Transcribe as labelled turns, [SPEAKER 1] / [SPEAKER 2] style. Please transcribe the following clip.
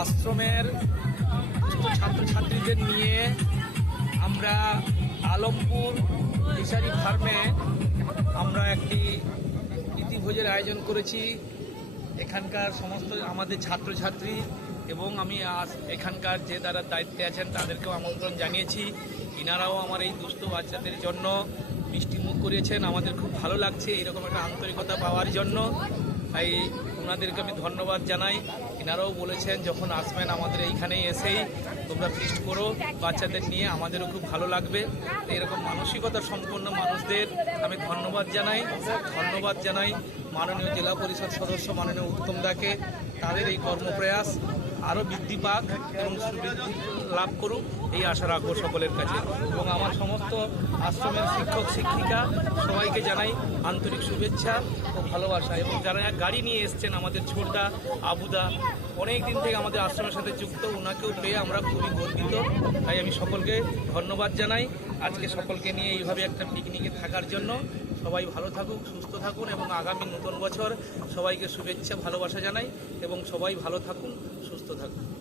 [SPEAKER 1] আশ্রমের ছাত্রছাত্রীদের নিয়ে আমরা আলমপুর ফিশারি ফার্মে আমরা একটি প্রীতিভোজের আয়োজন করেছি। এখানকার সমস্ত আমাদের ছাত্রছাত্রী এবং আমি আজ এখানকার যে তারা দায়িত্বে আছেন তাদেরকেও আমন্ত্রণ জানিয়েছি। ইনারাও আমার এই দুস্থ বাচ্চাদের জন্য মিষ্টি মুখ করিয়েছেন আমাদের খুব ভালো লাগছে এরকম একটা আন্তরিকতা পাওয়ার জন্য। তাই ওনাদেরকে আমি ধন্যবাদ জানাই। এনারাও বলেছেন, যখন আসবেন আমাদের এইখানেই এসেই তোমরা ফিস্ট করো। বাচ্চাদের নিয়ে আমাদেরও খুব ভালো লাগবে। এরকম মানসিকতা সম্পন্ন মানুষদের আমি ধন্যবাদ জানাই। ধন্যবাদ জানাই মাননীয় জেলা পরিষদ সদস্য মাননীয় উত্তম দাকে তাদের এই কর্মপ্রয়াস আরও বৃদ্ধি পাক এবং সুবৃদ্ধি লাভ করুক, এই আশা রাখব সকলের কাছে। এবং আমার সমস্ত আশ্রমের শিক্ষক, শিক্ষিকা সবাইকে জানাই আন্তরিক শুভেচ্ছা ও ভালোবাসা। এবং যারা গাড়ি নিয়ে এসছেন আমাদের ছোটদা আবুদা, অনেক দিন থেকে আমাদের আশ্রমের সাথে যুক্ত ওনাকেও পেয়ে আমরা খুবই গর্বিত। তাই আমি সকলকে ধন্যবাদ জানাই। আজকে সকলকে নিয়ে এইভাবে একটা পিকনিকে থাকার জন্য সবাই ভালো থাকুক, সুস্থ থাকুন এবং আগামী নতুন বছর সবাইকে শুভেচ্ছা, ভালোবাসা জানাই এবং সবাই ভালো থাকুন, সুস্থ থাকুন।